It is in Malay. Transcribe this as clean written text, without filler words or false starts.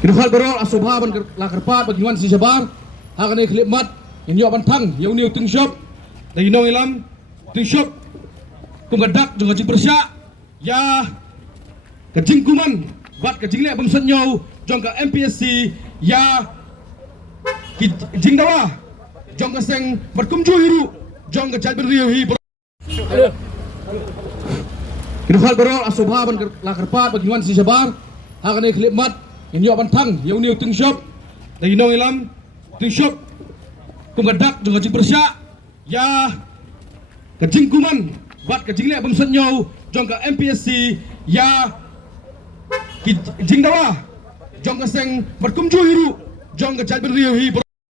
Kinuhal berol asobha ban lakarpat bagi wan si sabar hakan ai khlimat in yo ban thang yo niu ting shop dai nong ilam ting shop kum gadak jong jing persya ya kajing kuman bat kajing le bang sanyo jong ka MPSC ya jing dawa jong ka seng bat kum ju hiru jong ka chal ben riu hi Kinuhal berol asobha ban lakarpat bagi wan si sabar hakan ai khlimat in yo ban thang yo niu ting shop dai nong ilam ting shop kum gadak jong jing persya ya kajing kuman bat kajing le bang sanyo jong ka MPSC ya jing dawa jong ka seng bat kum ju hiru jong ka chal ben riu hi